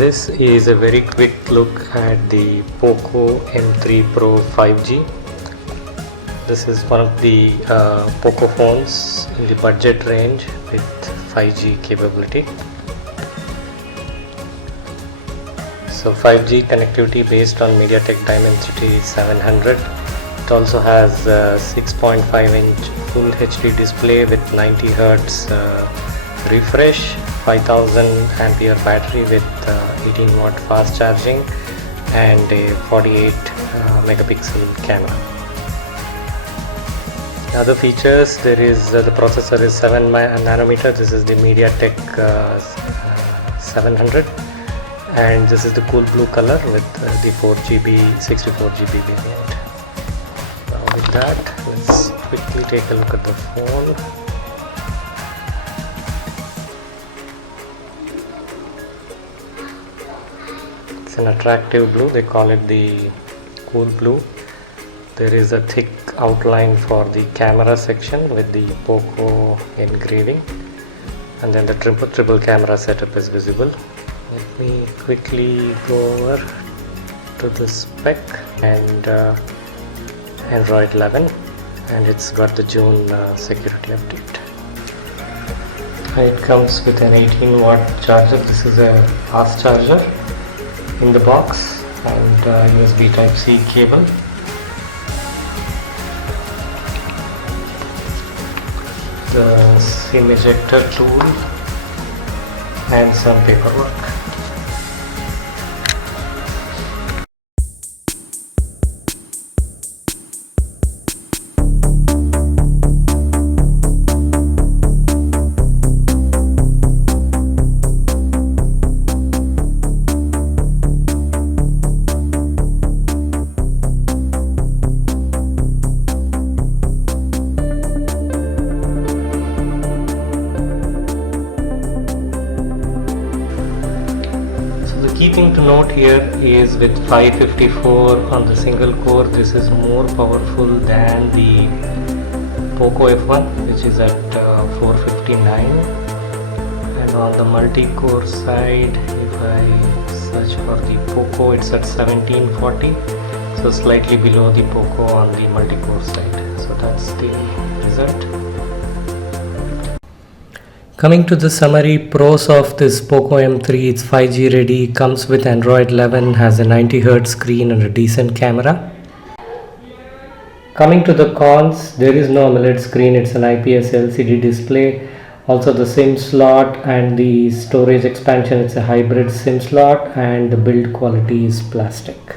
This is a very quick look at the Poco M3 Pro 5G. This is one of the Poco phones in the budget range with 5G capability. So 5G connectivity based on MediaTek Dimensity 700. It also has 6.5-inch full HD display with 90 Hz refresh, 5000 ampere battery with 18 watt fast charging and a 48 megapixel camera. Other features, there is the processor is 7 nanometer. This is the MediaTek 700, and this is the cool blue color with the 4GB 64GB variant. Now with that, let's quickly take a look at the phone. It's an attractive blue, they call it the cool blue. There is a thick outline for the camera section with the Poco engraving, and then the triple camera setup is visible. Let me quickly go over to the spec and Android 11, and it's got the June security update. It comes with an 18 watt charger. This is a fast charger in the box, and USB Type-C cable. The SIM ejector tool and some paperwork. The key thing to note here is with 554 on the single core, this is more powerful than the Poco F1, which is at 459, and on the multi-core side, if I search for the Poco, it's at 1740, so slightly below the Poco on the multi-core side. So that's the result. Coming to the summary pros of this Poco M3, it's 5G ready, comes with Android 11, has a 90 Hz screen and a decent camera. Coming to the cons, there is no AMOLED screen, it's an IPS LCD display. Also the SIM slot and the storage expansion, it's a hybrid SIM slot, and the build quality is plastic.